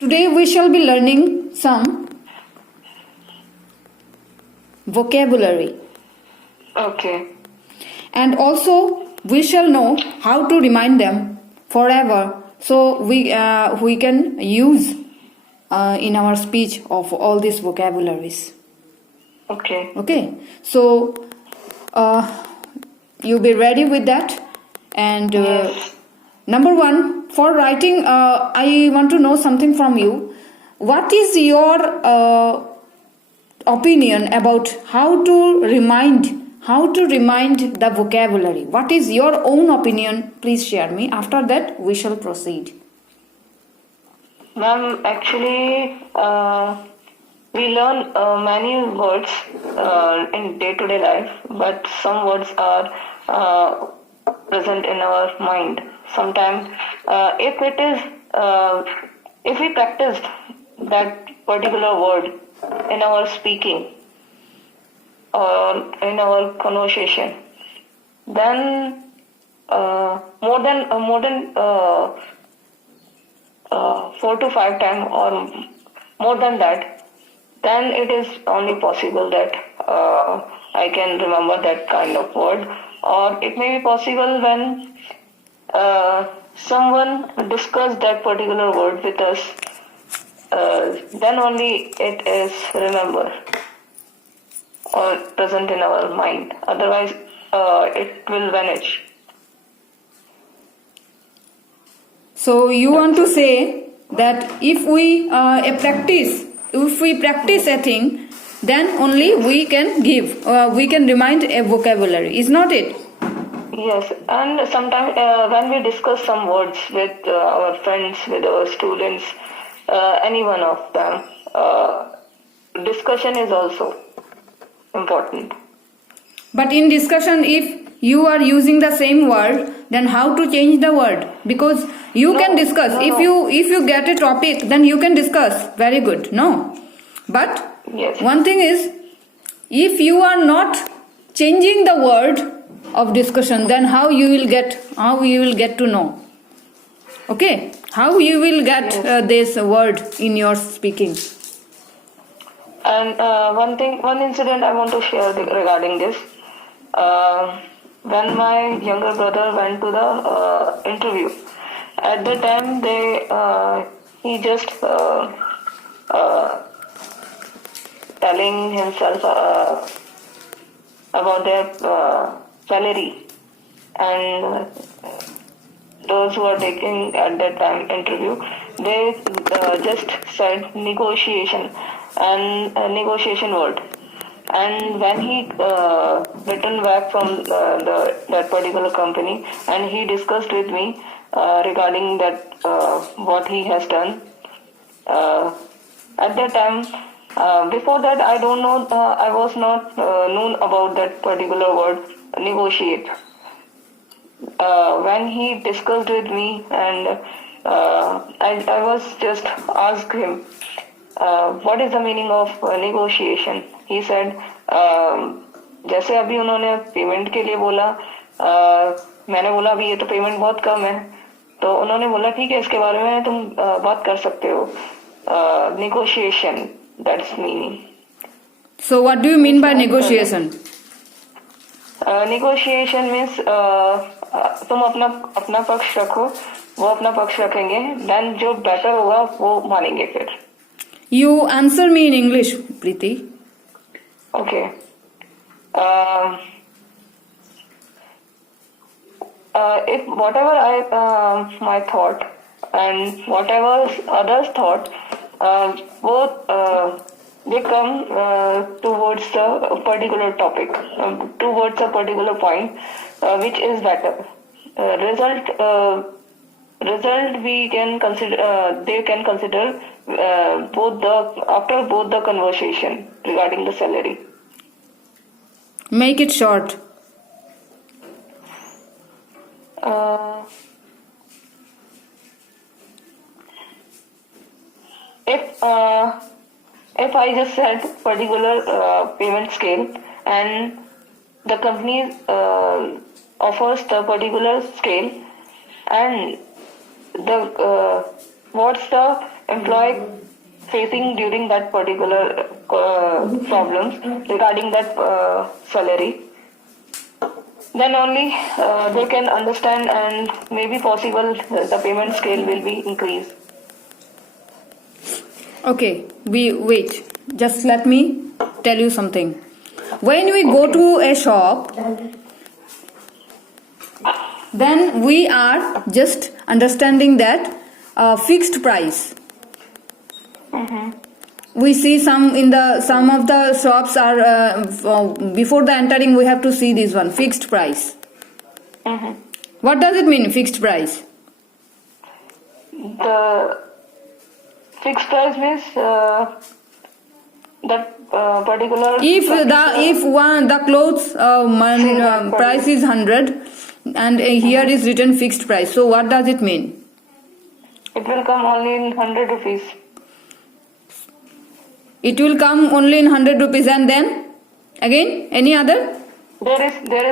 Today we shall be learning some vocabulary, Okay. and also we shall know how to remind them forever, so we can use in our speech of all these vocabularies. Okay. Okay, so you be ready with that. And Yes. number one, for writing, I want to know something from you. What is your opinion about how to remind the vocabulary? What is your own opinion? Please share me. After that, we shall proceed. Ma'am, actually, we learn many words in day-to-day life, but some words are present in our mind. Sometimes, if we practiced that particular word in our speaking or in our conversation, then more than 4 to 5 times or more than that, then it is only possible that I can remember that kind of word. Or it may be possible when someone discussed that particular word with us, then only it is remembered or present in our mind. Otherwise, it will vanish. So you want to say that if we practice a thing, then only we can remind a vocabulary. Is not it? Yes, and sometimes when we discuss some words with our friends, with our students, any one of them, discussion is also important. But in discussion, if you are using the same word, then how to change the word? Because you can discuss. If you get a topic, then you can discuss. Very good. No, but Yes. one thing is, if you are not changing the word of discussion, then how you will get to know? Okay, how you will get this word in your speaking? And one incident I want to share regarding this. When my younger brother went to the interview, at the time he just telling himself about their salary, and those who are taking at that time interview, they just said negotiation and negotiation word. And when he returned back from that particular company, and he discussed with me regarding that what he has done. At that time, before that, I don't know. I was not known about that particular word, negotiate. When he discussed with me, and I was just asked him, what is the meaning of negotiation? He said, जैसे अभी उन्होंने payment के लिए बोला, मैंने बोला अभी ये तो पेमेंट बहुत कम है, तो उन्होंने बोला ठीक है, इसके बारे में तुम बात कर सकते हो. Negotiation, that's meaning. So what do you mean by negotiation? Negotiation means तुम अपना पक्ष रखो, वो अपना पक्ष रखेंगे, then जो बेटर होगा वो मानेंगे फिर. You answer me in English, Preeti. Okay. If whatever my thought and whatever others thought, both they come towards a particular topic, towards a particular point, which is better. Result we can consider. They can consider after both the conversation regarding the salary. Make it short. If I just said particular payment scale, and the company offers the particular scale, and the what's the employee facing during that particular problems regarding that salary. Then only they can understand and maybe possible the payment scale will be increased. Okay, wait. Just let me tell you something. When we go to a shop, then we are just understanding that fixed price. We see some of the shops are before the entering we have to see this one fixed price. What does it mean, fixed price? The fixed price means that particular. If the clothes price is 100 and here is written fixed price, so what does it mean? It will come only in 100 rupees. It will come only in 100 rupees, and then again any other? There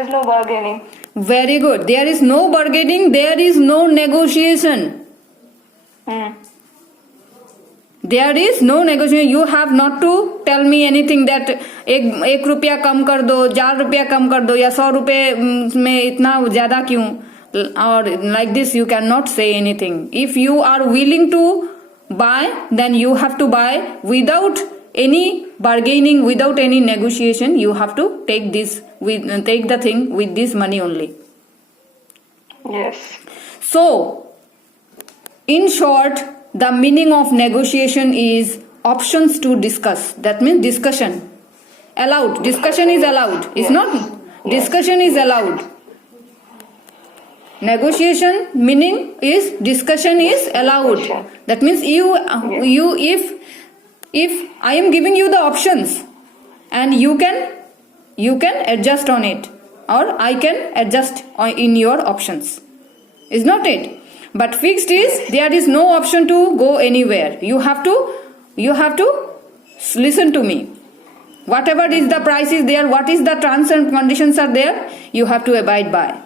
is no bargaining. Very good. There is no bargaining. There is no negotiation. There is no negotiation. You have not to tell me anything that एक रुपया कम कर दो, 4 रुपया कम कर दो, या 100 रुपये में इतना ज्यादा क्यों? Or like this you cannot say anything. If you are willing to buy, then you have to buy without any bargaining, without any negotiation. You have to take the thing with this money only. Yes. So, in short, the meaning of negotiation is options to discuss. That means discussion. Allowed. Discussion is allowed. It's not. Discussion is allowed. Negotiation meaning is discussion is allowed. That means if I am giving you the options and you can adjust on it, or I can adjust in your options. Is not it? But fixed is there is no option to go anywhere. You have to listen to me. Whatever is the price is there, what is the terms and conditions are there, you have to abide by.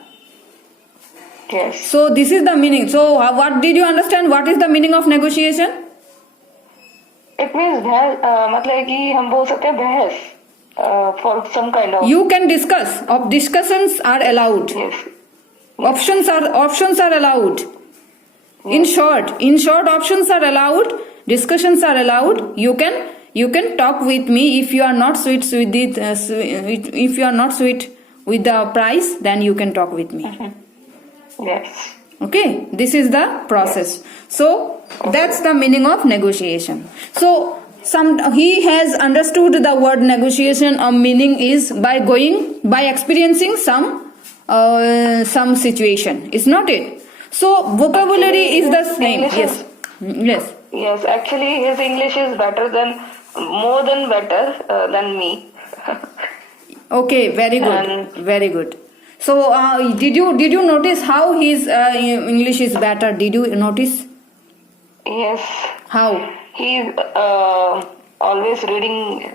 Yes. So this is the meaning. So what did you understand? What is the meaning of negotiation? It means मतलब कि हम बोल सकते हैं बहस for some kind of. You can discuss. Discussions are allowed. Yes. Options are allowed. In short, options are allowed. Discussions are allowed. You can talk with me. If you are not sweet with it, if you are not sweet with the price, then you can talk with me. Yes. Okay, this is the process. Yes. So that's the meaning of negotiation. So he has understood the word negotiation. Meaning is by experiencing some situation. Is not it? So vocabulary is the same. Yes. Yes. Yes. Actually, his English is more than better than me. Okay. Very good. Very good. So, did you notice how his English is better? Did you notice? Yes. How? He's always reading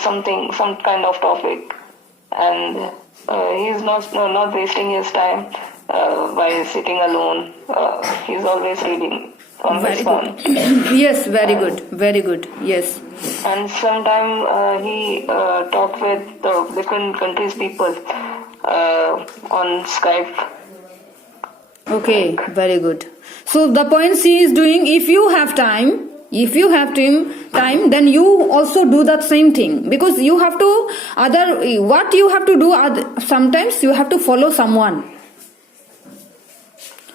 some kind of topic, and he's not wasting his time by sitting alone. He's always reading on his phone. Yes, very good, very good. Yes. And sometimes he talks with the different countries' people. On Skype. Okay, very good. So the point she is doing, if you have time, then you also do that same thing, because you have to what you have to do. Sometimes you have to follow someone,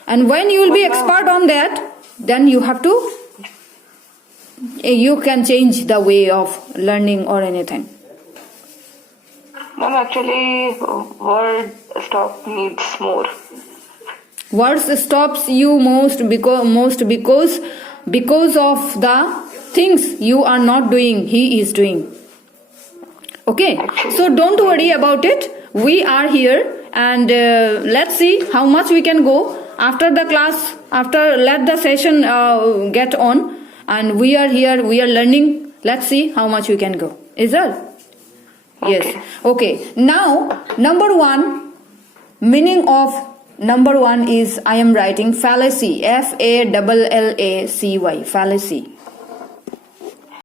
and when you will be expert on that, then you can change the way of learning or anything. Ma'am, actually, word stop needs more. Words stops you most because of the things you are not doing, he is doing. Okay, so don't worry about it. We are here, and let's see how much we can go after the class. Let the session get on, and we are here. We are learning. Let's see how much we can go. Is that? Yes. Okay. Now, number 1, meaning of number one is I am writing fallacy, Fallacy, fallacy.